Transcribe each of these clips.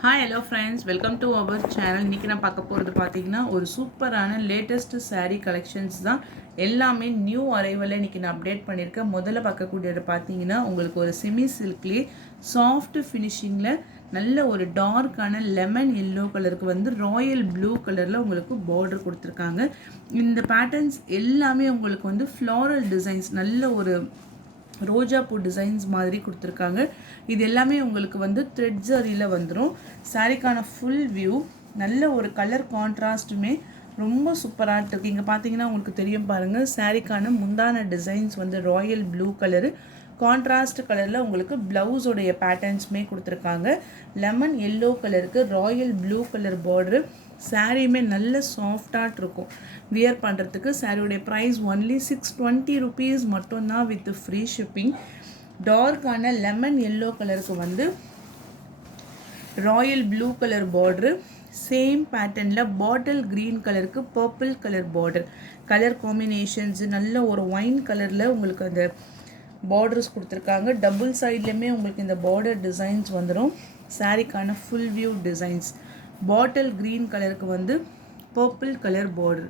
Hi hello friends, welcome to our channel. இன்றைக்கி நான் பார்க்க போகிறது பார்த்தீங்கன்னா ஒரு சூப்பரான லேட்டஸ்ட்டு saree கலெக்ஷன்ஸ் தான். எல்லாமே நியூ அரைவலில் இன்றைக்கி நான் அப்டேட் பண்ணியிருக்கேன். முதல்ல பார்க்கக்கூடியது பார்த்தீங்கன்னா உங்களுக்கு ஒரு செமி சில்க்லேயே சாஃப்ட் ஃபினிஷிங்கில் நல்ல ஒரு டார்க்கான லெமன் எல்லோ கலருக்கு வந்து ராயல் ப்ளூ கலரில் உங்களுக்கு பார்டர் கொடுத்துருக்காங்க. இந்த பேட்டர்ன்ஸ் எல்லாமே உங்களுக்கு வந்து ஃப்ளாரல் டிசைன்ஸ், நல்ல ஒரு ரோஜா பூ டிசைன்ஸ் மாதிரி கொடுத்துருக்காங்க. இது எல்லாமே உங்களுக்கு வந்து த்ரெட் ஜரியில் வந்துடும். சாரிக்கான ஃபுல் வியூ நல்ல ஒரு கலர் கான்ட்ராஸ்ட்டுமே ரொம்ப சூப்பராக இருக்குது. இங்கே பார்த்தீங்கன்னா உங்களுக்கு தெரியும் பாருங்கள், சாரிக்கான முந்தான டிசைன்ஸ் வந்து ராயல் ப்ளூ கலரு, கான்ட்ராஸ்ட் கலரில் உங்களுக்கு ப்ளவுஸோடைய பேட்டர்ன்ஸுமே கொடுத்துருக்காங்க. லெமன் எல்லோ கலருக்கு ராயல் ப்ளூ கலர் பார்டரு. சாரியுமே நல்ல சாஃப்டாக இருக்கும் வியர் பண்ணுறதுக்கு. சாரியோடைய ப்ரைஸ் ஒன்லி 620 rupees மட்டும்தான் வித் ஃப்ரீ ஷிப்பிங். டார்க்கான லெமன் எல்லோ கலருக்கு வந்து royal blue colour border, same பேட்டர்னில் பாட்டில் க்ரீன் கலருக்கு purple colour border. Colour combinations நல்ல ஒரு ஒயின் கலரில் உங்களுக்கு அந்த பார்டர்ஸ் கொடுத்துருக்காங்க. டபுள் சைட்லேயுமே உங்களுக்கு இந்த பார்டர் டிசைன்ஸ் வந்துடும். சாரிக்கான full view designs bottle green கலருக்கு வந்து purple colour border.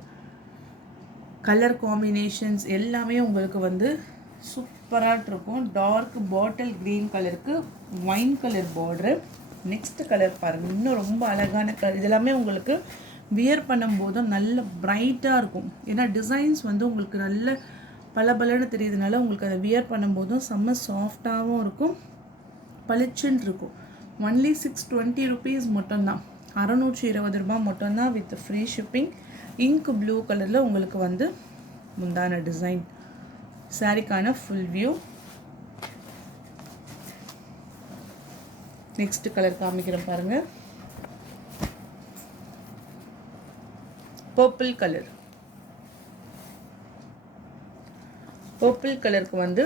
Colour combinations எல்லாமே உங்களுக்கு வந்து சூப்பராக இருக்கும். டார்க் பாட்டில் க்ரீன் கலருக்கு wine colour border. Next colour பாருங்கள், இன்னும் ரொம்ப அழகான கலர். இதெல்லாமே உங்களுக்கு வியர் பண்ணும்போதும் நல்ல பிரைட்டாக இருக்கும். ஏன்னா டிசைன்ஸ் வந்து உங்களுக்கு நல்ல பளபளன்னு தெரியுதுனால உங்களுக்கு அதை வியர் பண்ணும்போதும் செம்ம சாஃப்டாகவும் இருக்கும், பளிச்சுன்னு இருக்கும். ஒன்லி 620 rupees மட்டும்தான், 620 ரூபாய் மட்டும்தான் with free shipping. Ink blue கலரில் உங்களுக்கு வந்து முந்தான டிசைன். சாரிக்கான ஃபுல் வியூ. நெக்ஸ்ட் கலர் காமிக்கிறேன் பாருங்கள், பர்பிள் கலர். பர்பிள் கலருக்கு வந்து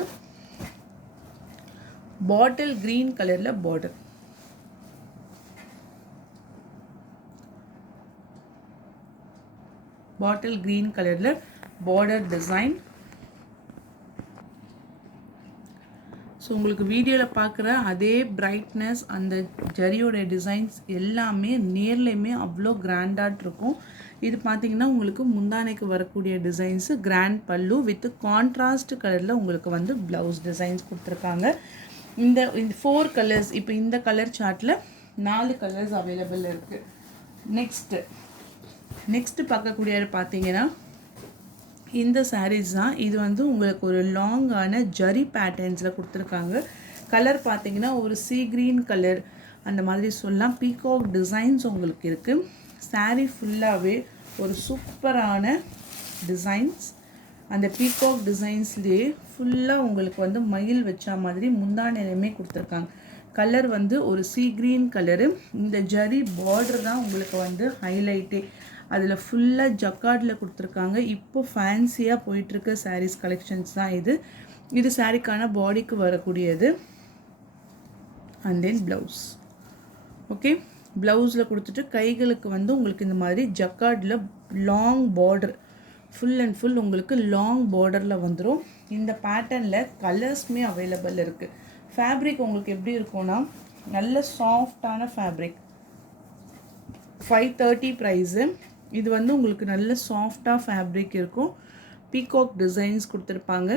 பாட்டில் க்ரீன் கலரில் பார்டர். பாட்டில் க்ரீன் கலரில் பார்டர் டிசைன். ஸோ உங்களுக்கு வீடியோவில் பார்க்குற அதே பிரைட்னஸ், அந்த ஜரியோட டிசைன்ஸ் எல்லாமே நேர்லையுமே அவ்வளோ கிராண்டாக இருக்கும். இது பார்த்திங்கன்னா உங்களுக்கு முந்தானைக்கு வரக்கூடிய டிசைன்ஸு, கிராண்ட் பல்லு வித் கான்ட்ராஸ்ட் கலரில் உங்களுக்கு வந்து ப்ளவுஸ் டிசைன்ஸ் கொடுத்துருக்காங்க. இந்த 4 கலர்ஸ், இப்போ இந்த கலர் சார்ட்டில் 4 கலர்ஸ் அவைலபிள் இருக்குது. நெக்ஸ்ட்டு பார்க்கக்கூடிய பார்த்தீங்கன்னா இந்த சாரீஸ் தான். இது வந்து உங்களுக்கு ஒரு லாங்கான ஜரி பேட்டர்ன்ஸில் கொடுத்துருக்காங்க. கலர் பார்த்தீங்கன்னா ஒரு சீ க்ரீன் கலர் அந்த மாதிரி சொல்லலாம். பீகாக் டிசைன்ஸ் உங்களுக்கு இருக்குது. சாரீ ஃபுல்லாகவே ஒரு சூப்பரான டிசைன்ஸ். அந்த பீகாக் டிசைன்ஸ்லேயே ஃபுல்லாக உங்களுக்கு வந்து மயில் வச்சா மாதிரி முந்தானையிலுமே கொடுத்துருக்காங்க. கலர் வந்து ஒரு சீ க்ரீன் கலரு. இந்த ஜரி பார்டர் தான் உங்களுக்கு வந்து ஹைலைட்டே. அதில் ஃபுல்லாக ஜக்கார்டில் கொடுத்துருக்காங்க. இப்போ ஃபேன்சியாக போயிட்டுருக்க சாரீஸ் கலெக்ஷன்ஸ் தான் இது. இது சாரீக்கான பாடிக்கு வரக்கூடியது. And then blouse. ஓகே, ப்ளவுஸில் கொடுத்துட்டு கைகளுக்கு வந்து உங்களுக்கு இந்த மாதிரி ஜக்கார்டில் long border, full and full உங்களுக்கு லாங் பார்டரில் வந்துடும். இந்த பேட்டர்னில் கலர்ஸுமே அவைலபிள் இருக்குது. ஃபேப்ரிக் உங்களுக்கு எப்படி இருக்கும்னா நல்ல சாஃப்டான ஃபேப்ரிக். 530 ப்ரைஸு. இது வந்து உங்களுக்கு நல்ல சாஃப்டாக ஃபேப்ரிக் இருக்கும். பீகாக் டிசைன்ஸ் கொடுத்துருப்பாங்க.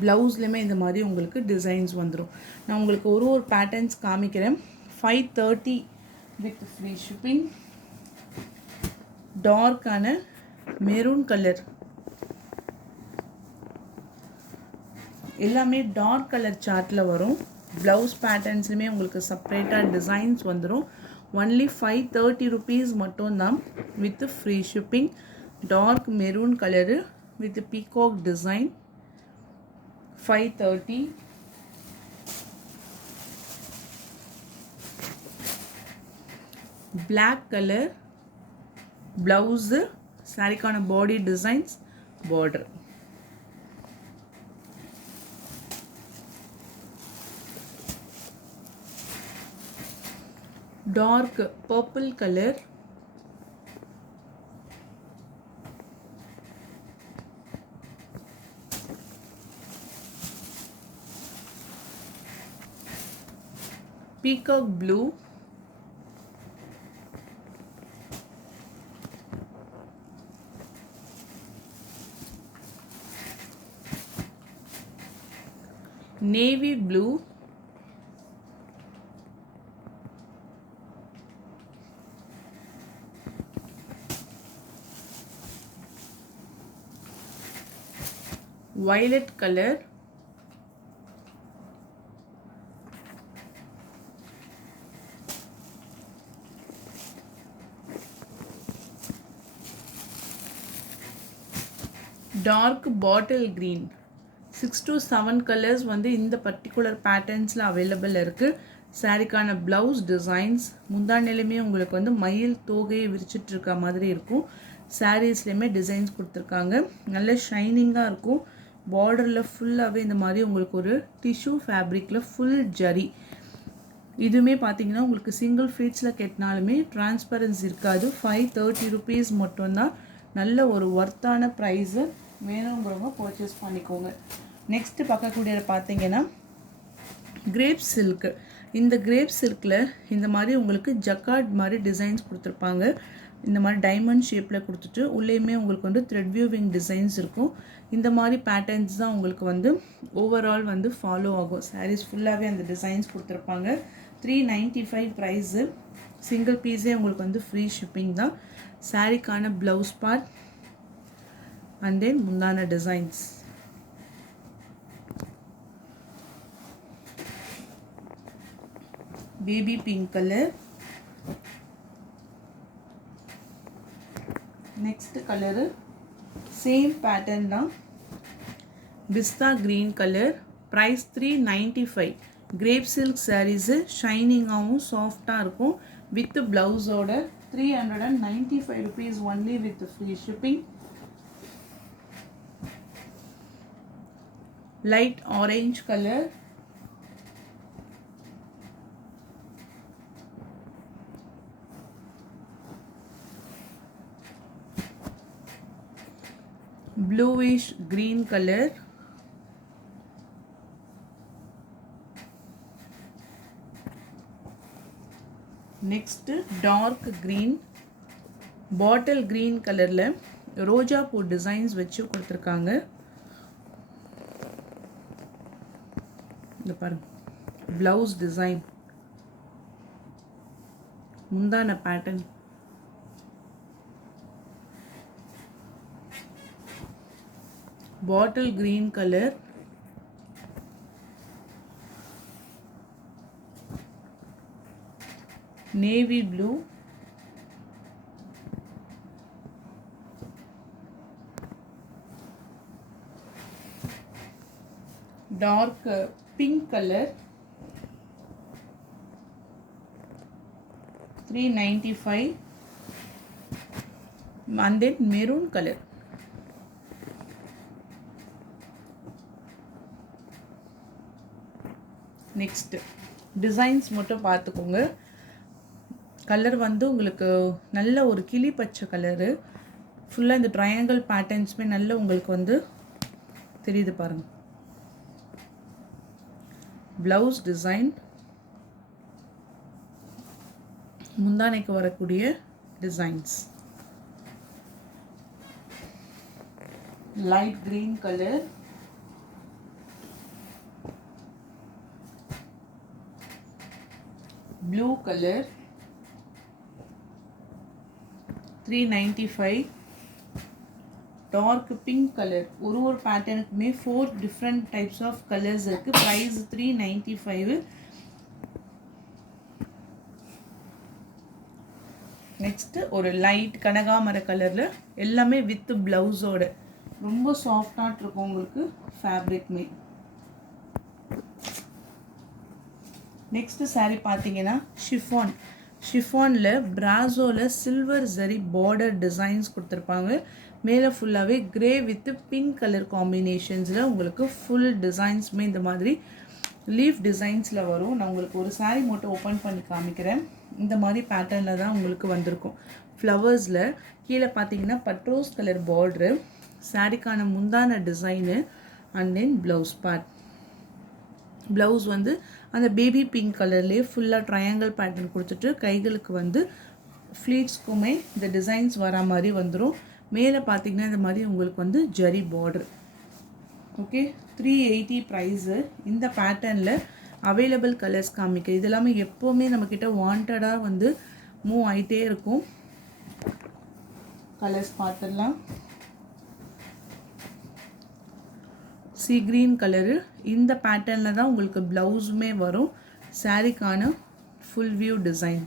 ப்ளவுஸ்லேயுமே இந்த மாதிரி உங்களுக்கு டிசைன்ஸ் வந்துடும். நான் உங்களுக்கு ஒரு பேட்டர்ன்ஸ் காமிக்கிறேன். 530 வித் ஃப்ரீ ஷிப்பிங். டார்க்கான மெரூன் கலர், எல்லாமே டார்க் கலர் சார்ட்டில் வரும். ப்ளவுஸ் பேட்டர்ன்ஸ்லையுமே உங்களுக்கு செப்ரேட்டாக டிசைன்ஸ் வந்துடும். ஒன்லி 530 rupees மட்டும்தான் with free shipping. Dark maroon colour with peacock design 530. Black colour blouse, சாரிக்கான body designs, border. Dark purple colour, peacock blue, navy blue, violet color, dark bottle green. 6 to 7 colours வந்து இந்த particular பேட்டர்ன்ஸில் available இருக்குது. சாரிக்கான blouse designs முந்தானிலுமே உங்களுக்கு வந்து மயில் தோகையை விரிச்சிட்டு இருக்க மாதிரி இருக்கும். சாரீஸ்லேயுமே டிசைன்ஸ் கொடுத்துருக்காங்க. நல்ல ஷைனிங்காக இருக்கும். பார்டரில் ஃபுல்லாகவே இந்த மாதிரி உங்களுக்கு ஒரு டிஷ்யூ ஃபேப்ரிக்கில் ஃபுல் ஜரி. இதுவுமே பார்த்தீங்கன்னா உங்களுக்கு சிங்கிள் ஃபீட்ஸில் கெட்டினாலுமே டிரான்ஸ்பரன்சி இருக்காது. 530 rupees மட்டும்தான். நல்ல ஒரு ஒர்த்தான ப்ரைஸு. வேணுங்கிறவங்க பர்ச்சேஸ் பண்ணிக்கோங்க. நெக்ஸ்ட்டு பார்க்கக்கூடியது பார்த்தீங்கன்னா கிரேப் சில்க்கு. இந்த கிரேப் சில்கில் இந்த மாதிரி உங்களுக்கு ஜக்கார்ட் மாதிரி டிசைன்ஸ் கொடுத்துருப்பாங்க. இந்த மாதிரி டைமண்ட் ஷேப்பில் கொடுத்துட்டு உள்ளேயுமே உங்களுக்கு வந்து த்ரெட் வியூவிங் டிசைன்ஸ் இருக்கும். இந்த மாதிரி பேட்டர்ன்ஸ் தான் உங்களுக்கு வந்து ஓவரால் வந்து ஃபாலோ ஆகும். சாரீஸ் ஃபுல்லாகவே அந்த டிசைன்ஸ் கொடுத்துருப்பாங்க. 395 ப்ரைஸு. சிங்கிள் பீஸே உங்களுக்கு வந்து ஃப்ரீ ஷிப்பிங் தான். சாரீக்கான ப்ளவுஸ் பார்ட் அண்ட் தென் முந்தான designs. Baby pink colour. Next colour same pattern தான். பிஸ்தா green colour. Price 395. Crepe silk saris ஷைனிங்காகவும் சாஃப்டாக இருக்கும். வித் ப்ளவுஸோட 395 rupees only with free shipping. Light orange colour. bluish green color, next dark green, bottle green கலரில் ரோஜா பூ designs வச்சு கொடுத்துருக்காங்க. இந்த பாருங்க ப்ளவுஸ் டிசைன், முந்தான pattern. bottle green color, navy blue, dark pink color, 395, and then maroon color. Next designs மட்டும் பார்த்துக்கோங்க. Colour வந்து உங்களுக்கு நல்ல ஒரு கிளி பச்சை கலரு. ஃபுல்லாக இந்த ட்ரையாங்கிள் பேட்டர்ன்ஸுமே நல்ல உங்களுக்கு வந்து தெரியுது பாருங்க. ப்ளவுஸ் டிசைன், முந்தானைக்கு வரக்கூடிய designs. Light green colour, blue color, 395, dark pink color. ஒரு பேட்டர்னுக்குமே 4 different types of colors இருக்கு. price 395. நெக்ஸ்ட் ஒரு லைட் கனகாமர கலரில் எல்லாமே வித் ப்ளவுஸோட ரொம்ப சாஃப்டாக இருக்கும் உங்களுக்கு ஃபேப்ரிக்மே. நெக்ஸ்ட் சாரீ பார்த்தீங்கன்னா ஷிஃபான். ஷிஃபானில் பிராசோவில் சில்வர் ஜரி பார்டர் டிசைன்ஸ் கொடுத்துருப்பாங்க. மேலே ஃபுல்லாகவே கிரே வித் பிங்க் கலர் காம்பினேஷன்ஸில் உங்களுக்கு ஃபுல் டிசைன்ஸுமே இந்த மாதிரி லீஃப் டிசைன்ஸில் வரும். நான் உங்களுக்கு ஒரு சாரீ மட்டும் ஓப்பன் பண்ணி காமிக்கிறேன். இந்த மாதிரி பேட்டர்னில் தான் உங்களுக்கு வந்திருக்கும். ஃப்ளவர்ஸில் கீழே பார்த்தீங்கன்னா பட்ரோஸ் கலர் பார்ட்ரு, சாரீக்கான முந்தான design, and then blouse part. Blouse வந்து அந்த பேபி பிங்க் கலர்லேயே ஃபுல்லாக ட்ரையாங்கிள் பேட்டர்ன் கொடுத்துட்டு கைகளுக்கு வந்து ஃப்ளீட்ஸ்க்குமே இந்த டிசைன்ஸ் வர மாதிரி வந்துடும். மேலே பார்த்திங்கன்னா இந்த மாதிரி உங்களுக்கு வந்து ஜரி பார்டர். Okay, 380 price. இந்த பேட்டர்னில் அவைலபிள் கலர்ஸ் காமிக்க. இது எல்லாமே எப்போவுமே நம்மக்கிட்ட வாண்டடாக வந்து மூவ் ஆகிட்டே இருக்கும். கலர்ஸ் பார்த்துடலாம். Sea green colour. இந்த பேட்டர்னில் தான் உங்களுக்கு ப்ளவுஸுமே வரும். சாரீக்கான full view design.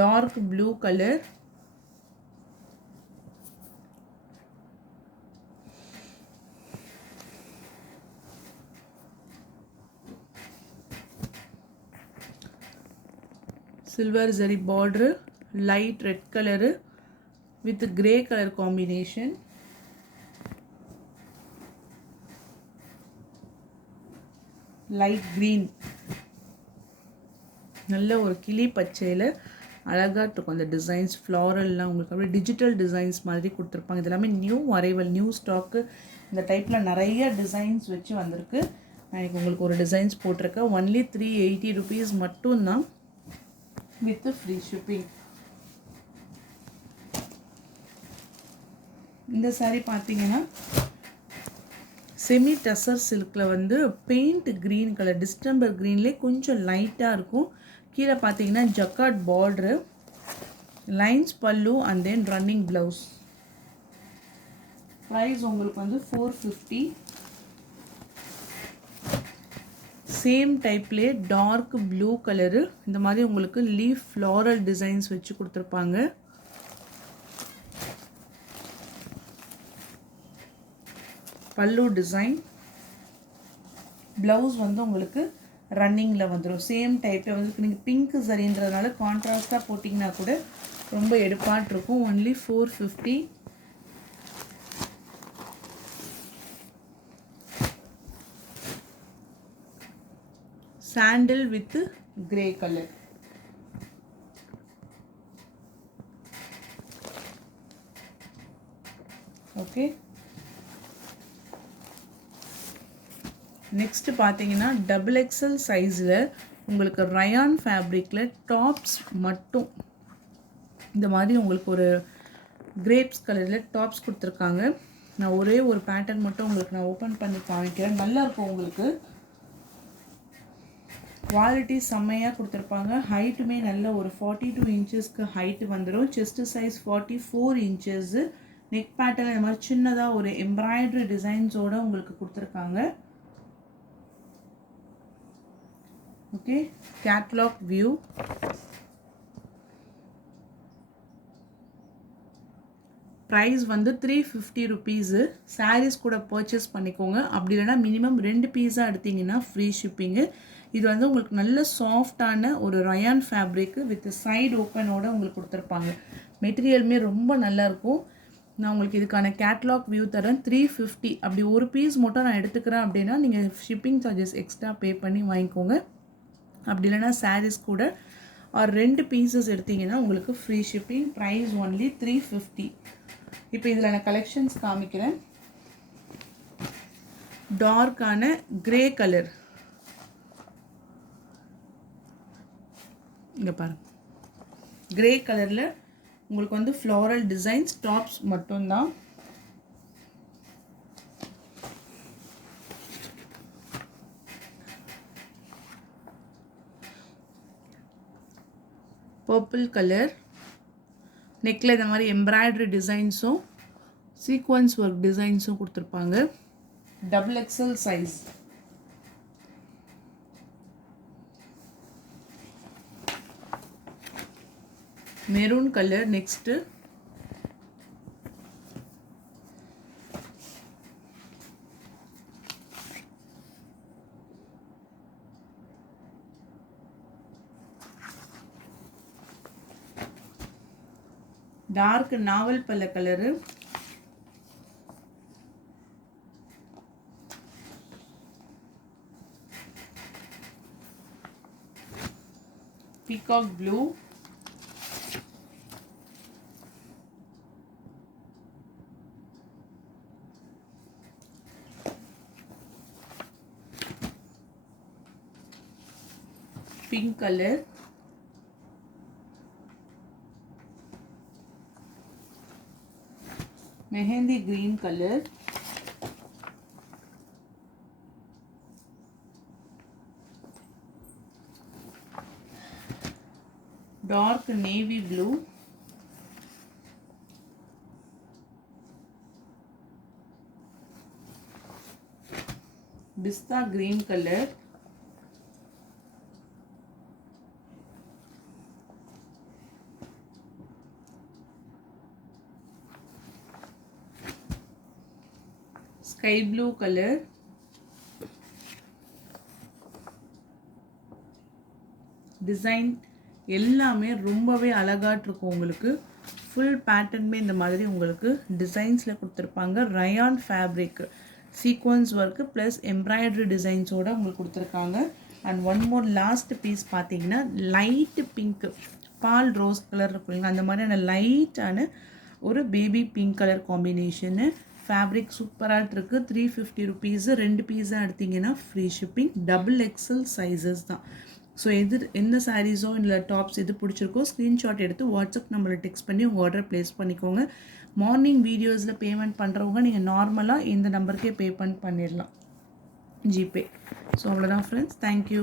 Dark blue colour. Silver zari border, light red colour with grey colour combination. Light green, நல்ல ஒரு கிளி பச்சையில் அழகாக இருக்கும் அந்த டிசைன்ஸ். ஃப்ளாரல்லாம் உங்களுக்கு அப்படியே டிஜிட்டல் டிசைன்ஸ் மாதிரி கொடுத்துருப்பாங்க. இது எல்லாமே நியூ அரைவல், நியூ ஸ்டாக்கு. இந்த டைப்பில் நிறைய டிசைன்ஸ் வச்சு வந்திருக்கு. நான் எனக்கு உங்களுக்கு ஒரு டிசைன்ஸ் போட்டிருக்கேன். ஒன்லி 380 rupees மட்டும்தான் வித் ஃப்ரீ ஷிப்பிங். இந்த சாரீ பார்த்தீங்கன்னா செமி டசர் சில்கில் வந்து பெயிண்ட் க்ரீன் கலர், டிஸ்டம்பர் க்ரீன்லேயே கொஞ்சம் லைட்டாக இருக்கும். கீழே பார்த்தீங்கன்னா ஜக்கார்ட் பார்டரு, லைன்ஸ் பல்லு and then running blouse. Price உங்களுக்கு வந்து 450. சேம் டைப்லேயே டார்க் ப்ளூ கலரு. இந்த மாதிரி உங்களுக்கு லீஃப் ஃப்ளாரல் டிசைன்ஸ் வச்சு கொடுத்துருப்பாங்க. பல்லு டிசைன். ப்ளவுஸ் வந்து உங்களுக்கு ரன்னிங்கில் வந்துடும். சேம் டைப்பில் வந்து நீங்கள் பிங்க் சரின்றதுனால கான்ட்ராஸ்டாக போட்டிங்கன்னா கூட ரொம்ப எடுப்பாட்டிருக்கும். Only 450. Sandal with grey colour. Okay, next பார்த்தீங்கன்னா டபுள் எக்ஸல் சைஸில் உங்களுக்கு ரயான் ஃபேப்ரிக்கில் டாப்ஸ் மட்டும் இந்த மாதிரி உங்களுக்கு ஒரு கிரேப்ஸ் கலரில் டாப்ஸ் கொடுத்துருக்காங்க. நான் ஒரே ஒரு பேட்டர்ன் மட்டும் உங்களுக்கு நான் ஓப்பன் பண்ணி காமிக்கிறேன். நல்லாயிருக்கும் உங்களுக்கு. குவாலிட்டி செம்மையாக கொடுத்துருப்பாங்க. ஹைட்டுமே நல்ல ஒரு 42 inchesக்கு ஹைட்டு வந்துடும். Chest size 44 inches. Neck pattern இந்த மாதிரி சின்னதாக ஒரு எம்ப்ராய்டரி டிசைன்ஸோடு உங்களுக்கு கொடுத்துருக்காங்க. Okay, catalogue view. ப்ரைஸ் வந்து 350 rupees. சாரீஸ் கூட பர்ச்சேஸ் பண்ணிக்கோங்க. அப்படி இல்லைனா மினிமம் 2 பீஸாக எடுத்திங்கன்னா ஃப்ரீ ஷிப்பிங்கு. இது வந்து உங்களுக்கு நல்ல சாஃப்டான ஒரு ரயான் ஃபேப்ரிக்கு வித் சைடு ஓப்பனோடு உங்களுக்கு கொடுத்துருப்பாங்க. மெட்டீரியலுமே ரொம்ப நல்லாயிருக்கும். நான் உங்களுக்கு இதுக்கான கேட்லாக் வியூ தரேன். 350. அப்படி ஒரு பீஸ் மட்டும் நான் எடுத்துக்கிறேன் அப்படின்னா நீங்கள் ஷிப்பிங் சார்ஜஸ் எக்ஸ்ட்ரா பே பண்ணி வாங்கிக்கோங்க. அப்படி இல்லைனா சாரீஸ் கூட ஒரு 2 பீசஸ் எடுத்திங்கன்னா உங்களுக்கு ஃப்ரீ ஷிப்பிங். Price only 350. இப்போ இதில் நான் கலெக்ஷன்ஸ் காமிக்கிறேன். டார்க்கான கிரே கலர். இங்கே பாருங்க, கிரே கலரில் உங்களுக்கு வந்து ஃப்ளாரல் டிசைன்ஸ் டாப்ஸ் மட்டும்தான். Purple colour. நெக்கில் இந்த மாதிரி எம்ப்ராய்டரி டிசைன்ஸும் சீக்வன்ஸ் ஒர்க் டிசைன்ஸும் கொடுத்துருப்பாங்க. Double XL size. Maroon colour. Next dark நாவல் பல்ல colour. Peacock blue. Pink colour, mehndi green colour, dark navy blue, பிஸ்தா green colour, sky blue colour, design எல்லாமே ரொம்பவே அழகாட்டு இருக்கும். உங்களுக்கு ஃபுல் பேட்டர்னுமே இந்த மாதிரி உங்களுக்கு டிசைன்ஸில் கொடுத்துருப்பாங்க. Rayon fabric sequins work plus embroidery டிசைன்ஸோடு உங்களுக்கு கொடுத்துருக்காங்க. And one more last piece பார்த்தீங்கன்னா லைட்டு பிங்க்கு, பால் ரோஸ் கலர் இருக்குங்க, அந்த மாதிரியான லைட்டான ஒரு baby pink colour combination. Fabric சூப்பராக இருக்குது. 350 ருபீஸு. 2 பீஸாக எடுத்திங்கன்னா ஃப்ரீ ஷிப்பிங். XXL சைஸஸ் தான். ஸோ எந்த சாரீஸோ இல்லை டாப்ஸ் எது பிடிச்சிருக்கோ ஸ்க்ரீன்ஷாட் எடுத்து வாட்ஸ்அப் நம்பரில் டெக்ஸ்ட் பண்ணி உங்கள் ஆர்டர் ப்ளேஸ் பண்ணிக்கோங்க. மார்னிங் வீடியோஸில் பேமெண்ட் பண்ணுறவங்க நீங்கள் நார்மலாக இந்த நம்பருக்கே பண்ணிடலாம், ஜிபே. ஸோ அவ்வளோதான் ஃப்ரெண்ட்ஸ், தேங்க்யூ.